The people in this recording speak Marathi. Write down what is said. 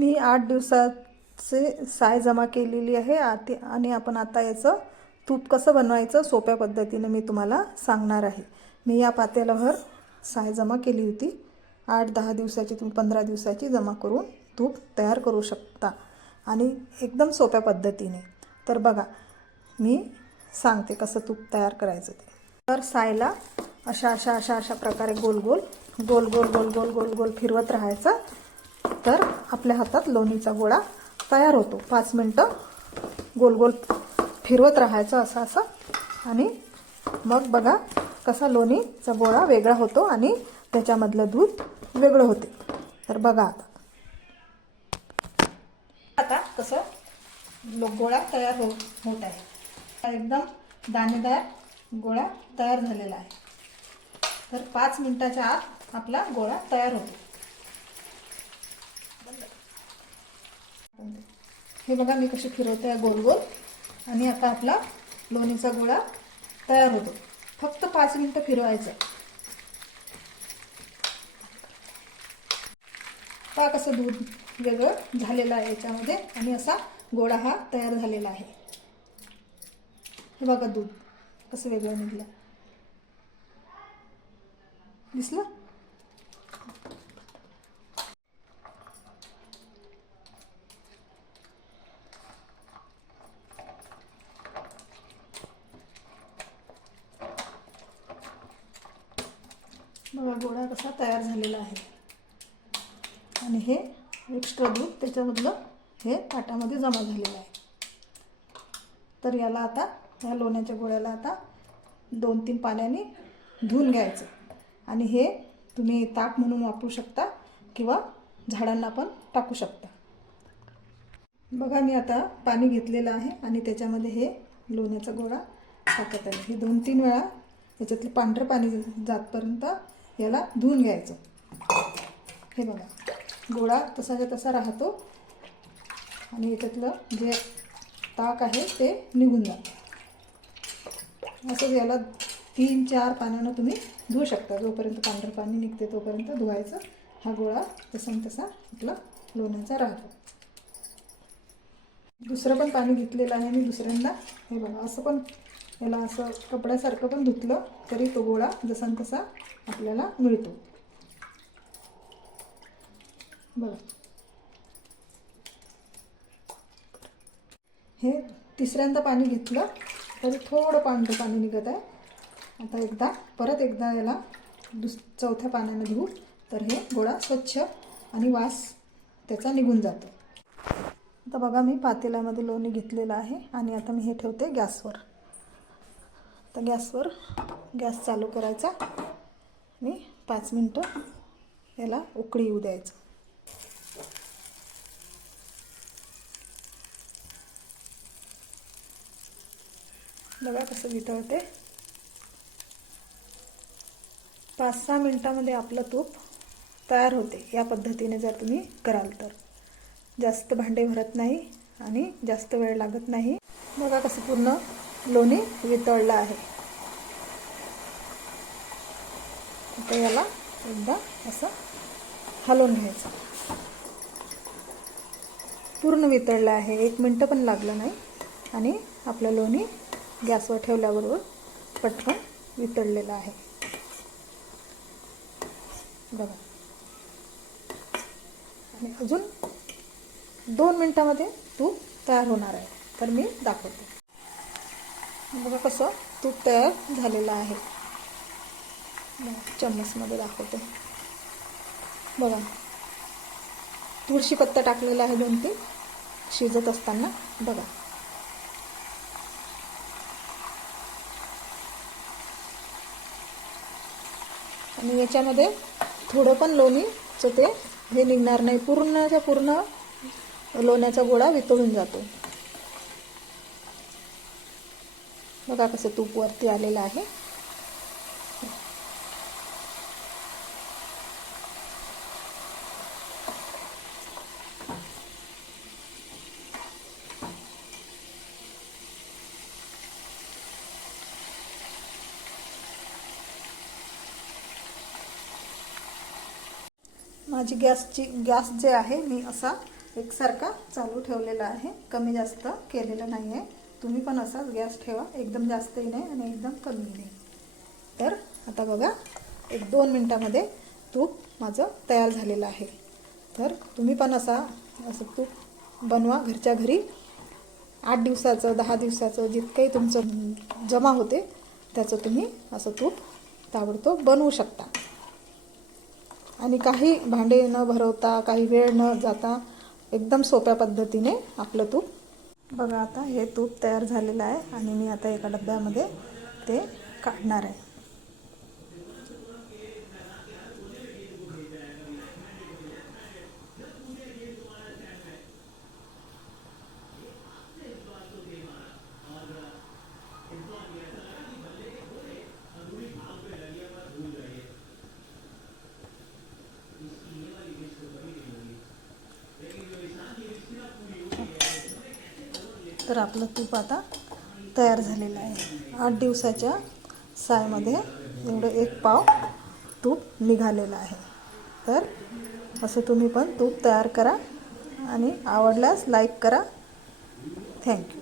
मी 8 दिवसाचे साय जमा केलेली आहे आणि आपण आता याचं तूप कसं बनवायचं सोप्या पद्धतीने मी तुम्हाला सांगणार आहे। मी या पातेल्यावर साय जमा केली होती। 8-10 दिवसाची तुम्ही 15 दिवसाची जमा करून तूप तयार करू शकता आणि एकदम सोप्या पद्धतीने। तर बघा मी सांगते कसं तूप तयार करायचं ते। तर सायला अशा प्रकारे गोल गोल फिरवत राहायचं। तर आपल्या हातात लोणीचा गोळा तयार होतो। 5 मिनिटं गोल गोल फिरवत राहायचं असं आणि मग बघा कसा लोणीचा गोळा वेगळा होतो आणि त्याच्यामधलं दूध वेगळं होते। तर बघा आता कसं गोळा तयार होत आहे। एकदम दाणेदार गोळा तयार झालेला आहे। तर 5 मिनिटाच्या आत आपला गोळा तयार होतो। हे बघा मी कशी फिरवते गोल गोल आणि आता आपला लोणीचा गोळा तयार होतो। फक्त 5 मिनिटं फिरवायचं। पहा कसं दूध वेगळं झालेलं आहे याच्यामध्ये आणि असा गोळा हा तयार झालेला आहे। हे बघा दूध कसं वेगळं निघलं, दिसलं? बघा गोळा कसा तयार झालेला आहे आणि हे एक्स्ट्रा दूध त्याच्यामधलं हे ताटामध्ये जमा झालेलं आहे। तर याला आता या लोण्याच्या गोळ्याला आता 2-3 पाण्याने धुवून घ्यायचं आणि हे तुम्ही ताक म्हणून वापरू शकता किंवा झाडांना पण टाकू शकता। बघा मी आता पाणी घेतलेलं आहे आणि त्याच्यामध्ये हे लोण्याचा गोळा टाकत आहे। हे 2-3 वेळा याच्यातलं पांढरं पाणी जातपर्यंत याला धुवून घ्यायचं। हे बघा गोळा तसाच्या तसा राहतो आणि याच्यातलं जे ताक आहे ते निघून जातं। असं याला 3-4 पाण्यानं तुम्ही धुवू शकता। जोपर्यंत पांढरं पाणी निघते तोपर्यंत धुवायचं। हा गोळा तसा तसा आपला लोण्याचा राहतो। दुसरं पण पाणी घेतलेलं आहे मी दुसऱ्यांदा। हे बघा असं पण याला असं कपड्यासारखं पण धुतलं तरी तो गोळा जसा तसा आपल्याला मिळतो। बघा हे तिसऱ्यांदा पाणी घेतलं तरी थोडं पांढरं पाणी निघत आहे। आता परत एकदा याला चौथ्या पाण्याने धुवू तर हे गोळा स्वच्छ आणि वास त्याचा निघून जातो। आता बघा मी पातेल्यामध्ये लोणी घेतलेलं आहे आणि आता मी हे ठेवते गॅसवर। तर गॅस चालू करायचा आणि 5 मिनिटं याला उकळी येऊ द्यायचं। बघा कसं वितळते। 5-6 मिनिटांमध्ये आपलं तूप तयार होते। या पद्धतीने जर तुम्ही कराल तर जास्त भांडे भरत नाही आणि जास्त वेळ लागत नाही। बघा कसं पूर्ण लोणी वितळलं आहे। आता याला एकदा असं हलवून घ्यायचं। पूर्ण वितळलं आहे। 1 मिनिट पण लागलं नाही आणि आपलं लोणी गॅसवर ठेवल्याबरोबर पटकन वितळलेलं आहे। बघा आणि अजून 2 मिनिटांमध्ये तूप तयार होणार आहे। तर मी दाखवते। बघा कसं तूप तयार झालेलं आहे। चम्मचमध्ये दाखवते। बघा तुळशी पत्ता टाकलेला आहे 2-3 शिजत असताना। बघा आणि याच्यामध्ये थोडं पण लोणीचं ते हे निघणार नाही। पूर्णच्या पूर्ण लोण्याचा गोळा वितळून जातो। बघा कसं तूप वरती आलेलं आहे। माझी गॅस जे आहे मी असा एकसारखा चालू ठेवलेला आहे, कमी जास्त केलेलं नाही आहे. तुम्ही पण असाच गॅस ठेवा, एकदम जास्तही नाही आणि एकदम कमी नाही. तर आता बघा 1-2 मिनटामध्ये तूप माझं तयार झालेलं आहे. तर तुम्ही पण असं तूप बनवा घरच्या घरी. 8 दिवसाचं 10 दिवसाचं जितकंही तुमचं जमा होते त्याचं तुम्ही असं तूप ताबडतोब बनवू शकता. आणि काही भांडे न भरवता, काही वेळ न जाता एकदम सोप्या पद्धतीने आपलं तूप. बघा आता हे तूप तयार झालेलं आहे आणि मी आता एका डब्यामध्ये ते काढणार आहे. तर आपलं तूप आता तयार झालेलं आहे. 8 दिवसाच्या सायमध्ये एवढं 1 पाव तूप निघालेलं आहे. तर असं तुम्ही पण तूप तयार करा आणि आवडल्यास लाईक करा. थँक्यू.